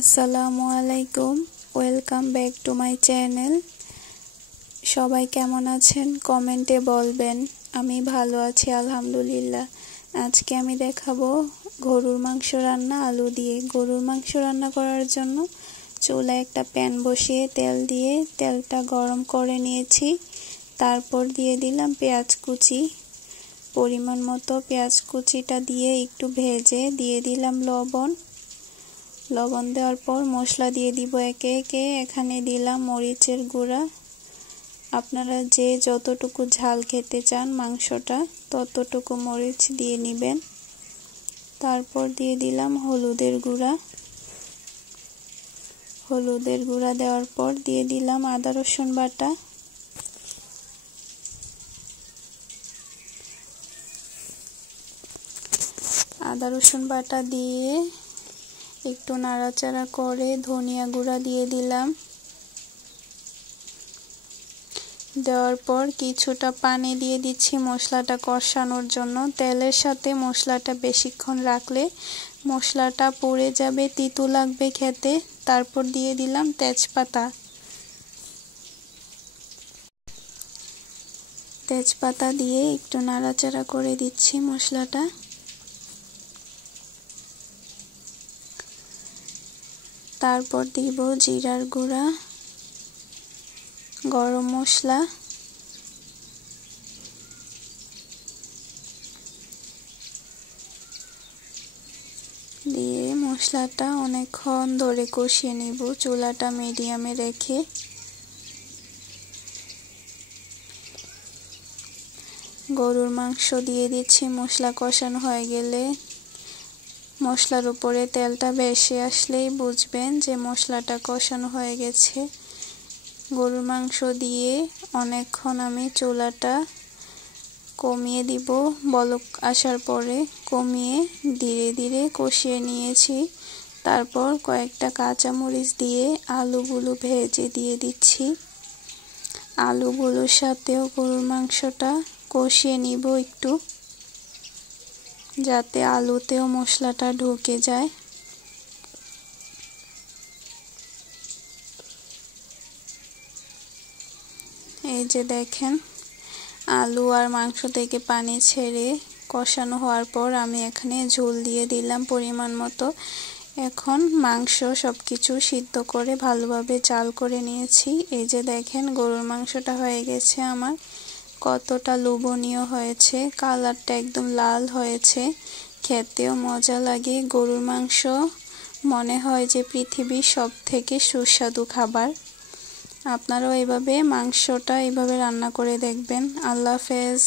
আসসালামু আলাইকুম, welcome back to my channel. সবাই কেমন আছেন কমেন্টে বলবেন। আমি ভালো আছি আলহামদুলিল্লাহ। আজকে আমি দেখাবো গরুর মাংস রান্না আলু দিয়ে। গরুর মাংস রান্না করার জন্য চুলায় একটা প্যান বসিয়ে তেল দিয়ে তেলটা গরম করে নিয়েছি। তারপর দিয়ে দিলাম পেঁয়াজ কুচি, পরিমাণ মতো পেঁয়াজ কুচিটা দিয়ে একটু ভেজে দিয়ে দিলাম লবণ দেওয়ার পর মশলা দিয়ে দিব একে একে। এখানে দিলাম মরিচের গুঁড়া, আপনারা যে যতটুকু ঝাল খেতে চান মাংসটা ততটুকু মরিচ দিয়ে নেবেন। তারপর দিয়ে দিলাম হলুদের গুঁড়া দেওয়ার পর দিয়ে দিলাম আদা রসুন বাটা, দিয়ে একটু নাড়াচাড়া করে ধনিয়া গুঁড়া দিয়ে দিলাম। দেওয়ার পর কিছুটা পানি দিয়ে দিচ্ছি মশলাটা কষানোর জন্য। তেলের সাথে মশলাটা বেশিক্ষণ রাখলে মশলাটা পুড়ে যাবে, তিতো লাগবে খেতে। তারপর দিয়ে দিলাম তেজপাতা দিয়ে একটু নাড়াচাড়া করে দিচ্ছি মশলাটা। তারপর দিব জিরার গুঁড়া, গরম মশলা, দিয়ে মশলাটা অনেকক্ষণ ধরে কষিয়ে নিব চুলাটা মিডিয়ামে রেখে। গরুর মাংস দিয়ে দিচ্ছি। মশলা কষানো হয়ে গেলে মশলার উপরে তেলটা ভেসে আসলেই বুঝবেন যে মশলাটা কষানো হয়ে গেছে। গরুর মাংস দিয়ে অনেকক্ষণ আমি চুলাটা কমিয়ে দিব, বলক আসার পরে কমিয়ে ধীরে ধীরে কষিয়ে নিয়েছি। তারপর কয়েকটা কাঁচামরিচ দিয়ে আলুগুলো ভেজে দিয়ে দিচ্ছি। আলুগুলোর সাথেও গরুর মাংসটা কষিয়ে নিব একটু, যাতে আলুতেও মশলাটা ঢুকে যায়। এই যে দেখেন আলু আর মাংস থেকে পানি ছেড়ে কষানো হওয়ার পর আমি এখানে ঝোল দিয়ে দিলাম পরিমাণ মতো। এখন মাংস সবকিছু সিদ্ধ করে ভালোভাবে জাল করে নিয়েছি। এই যে দেখেন গরুর মাংসটা হয়ে গেছে আমার, কতটা লোভনীয় হয়েছে, কালারটা একদম লাল হয়েছে, খেতেও মজা লাগে। গরুর মাংস মনে হয় যে পৃথিবীর সবথেকে সুস্বাদু খাবার। আপনারাও এইভাবে মাংসটা এইভাবে রান্না করে দেখবেন। আল্লাহ হাফেজ।